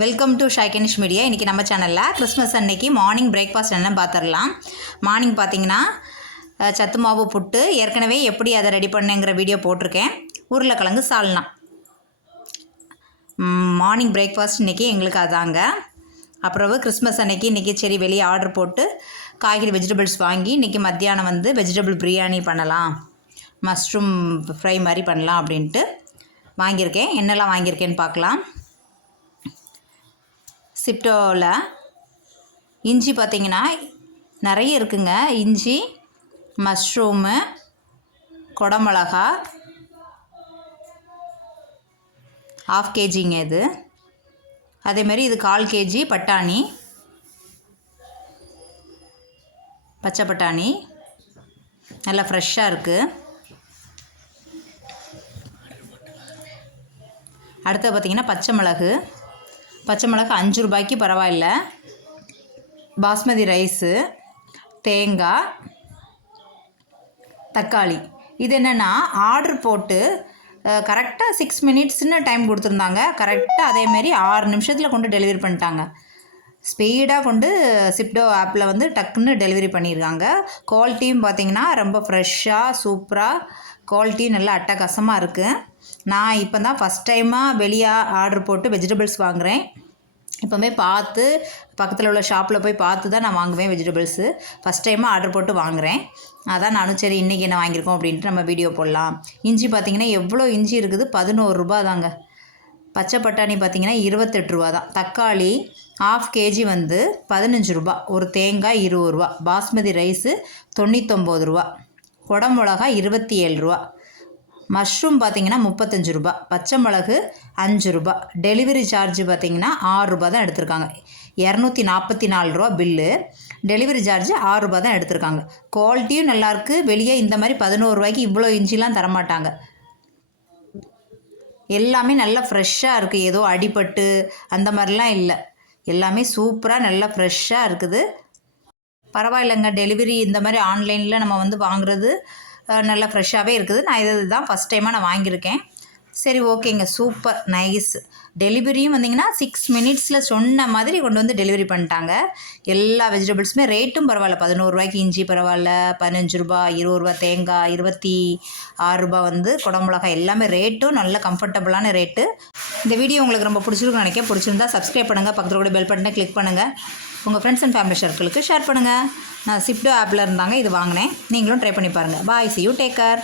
Welcome to ஷைகனிஷ் media. இன்றைக்கி நம்ம சேனலில் கிறிஸ்மஸ் அன்னைக்கு மார்னிங் பிரேக்ஃபாஸ்ட் என்ன பார்த்துடலாம். மார்னிங் பார்த்திங்கன்னா சத்து மாவு புட்டு ஏற்கனவே எப்படி அதை ரெடி பண்ணுங்கிற வீடியோ போட்டிருக்கேன். உருளைக்கிழங்கு சால்னா மார்னிங் பிரேக்ஃபாஸ்ட் இன்றைக்கி எங்களுக்கு அதாங்க. அப்புறம் கிறிஸ்மஸ் அன்னைக்கு இன்றைக்கி சரி வெளியே ஆர்டர் போட்டு காய்கறி வெஜிடபிள்ஸ் வாங்கி இன்றைக்கி மத்தியானம் வெஜிடபிள் பிரியாணி பண்ணலாம், மஷ்ரூம் ஃப்ரை மாதிரி பண்ணலாம் அப்படின்ட்டு வாங்கியிருக்கேன். என்னெல்லாம் வாங்கியிருக்கேன்னு பார்க்கலாம். சிப்டோவில் இஞ்சி பார்த்திங்கன்னா நிறைய இருக்குங்க. இஞ்சி, மஷ்ரூமு, குடமிளகா 1/2 kgங்க இது. அதேமாரி இது 1/4 kg பட்டாணி, பச்சை பட்டாணி நல்லா ஃப்ரெஷ்ஷாக இருக்குது. அடுத்து பார்த்திங்கன்னா பச்சை மிளகு 5 ரூபாய்க்கு பரவாயில்ல. பாஸ்மதி ரைஸு, தேங்காய், தக்காளி. இது என்னென்னா ஆர்டர் போட்டு கரெக்டாக 6 minutesன்னு டைம் கொடுத்துருந்தாங்க. கரெக்டாக அதேமாரி 6 நிமிஷத்தில் கொண்டு டெலிவரி பண்ணிட்டாங்க. ஸ்பீடாக கொண்டு சிப்டோ ஆப்பில் டக்குன்னு டெலிவரி பண்ணியிருக்காங்க. குவாலிட்டியும் பார்த்திங்கன்னா ரொம்ப ஃப்ரெஷ்ஷாக சூப்பராக குவாலிட்டி நல்லா அட்டகாசமாக இருக்குது. நான் இப்போ தான் ஃபஸ்ட் டைமாக வெளியே ஆர்டர் போட்டு வெஜிடபிள்ஸ் வாங்குகிறேன். இப்போவுமே பார்த்து பக்கத்தில் உள்ள ஷாப்பில் போய் பார்த்து தான் நான் வாங்குவேன் வெஜிடபிள்ஸு. ஃபஸ்ட் டைமாக ஆர்டர் போட்டு வாங்குகிறேன். அதான் நானும் சரி இன்றைக்கி என்ன வாங்கியிருக்கோம் அப்படின்ட்டு நம்ம வீடியோ போடலாம். இஞ்சி பார்த்திங்கன்னா எவ்வளோ இஞ்சி இருக்குது, 11 ரூபா தாங்க. பச்சை பட்டாணி பார்த்திங்கன்னா 28 ரூபா தான். தக்காளி 1/2 kg 15 ரூபா. ஒரு தேங்காய் 20 ரூபா. பாஸ்மதி ரைஸு 99 ரூபா. குடமிளகா 27 ரூபா. மஷ்ரூம் பார்த்திங்கன்னா 35 ரூபா. பச்சை மிளகு 5 ரூபா. டெலிவரி சார்ஜ் பார்த்திங்கன்னா 6 ரூபா தான் எடுத்திருக்காங்க. 244 ரூபா பில்லு. டெலிவரி சார்ஜ் 6 ரூபா தான் எடுத்திருக்காங்க. குவாலிட்டியும் நல்லாயிருக்கு. வெளியே இந்த மாதிரி 11 ரூபாய்க்கு இவ்வளோ இஞ்சிலாம் தரமாட்டாங்க. எல்லாமே நல்லா ஃப்ரெஷ்ஷாக இருக்குது. ஏதோ அடிபட்டு அந்த மாதிரிலாம் இல்லை. எல்லாமே சூப்பராக நல்லா ஃப்ரெஷ்ஷாக இருக்குது. பரவாயில்லைங்க. டெலிவரி இந்த மாதிரி ஆன்லைனில் நம்ம வாங்குறது நல்லா ஃப்ரெஷ்ஷாகவே இருக்குது. நான் இது தான் ஃபஸ்ட் டைமாக நான் வாங்கியிருக்கேன். சரி ஓகேங்க, சூப்பர் நைஸ். டெலிவரியும் 6 minutesல சொன்ன மாதிரி கொண்டு டெலிவரி பண்ணிட்டாங்க. எல்லா வெஜிடபிள்ஸுமே ரேட்டும் பரவாயில்ல. 11 ரூபாய்க்கு இஞ்சி பரவாயில்ல, 15 ரூபா, 20 ரூபா தேங்காய், 26 ரூபா குடமிளகாய். எல்லாமே ரேட்டும் நல்ல கம்ஃபர்டபுளான ரேட்டு. இந்த வீடியோ உங்களுக்கு ரொம்ப பிடிச்சிருக்குன்னு நினைக்கிறேன். பிடிச்சிருந்தா சப்ஸ்கிரைப் பண்ணுங்கள், பக்கத்தில் கூட பெல் பட்டனை கிளிக் பண்ணுங்கள், உங்கள் ஃப்ரெண்ட்ஸ் அண்ட் ஃபேமிலி சர்க்கிளுக்கு ஷேர் பண்ணுங்கள். நான் சிப்டோ ஆப்பில் இருந்தாங்க இது வாங்கினேன். நீங்களும் ட்ரை பண்ணி பாருங்கள். பாய், see you, take care.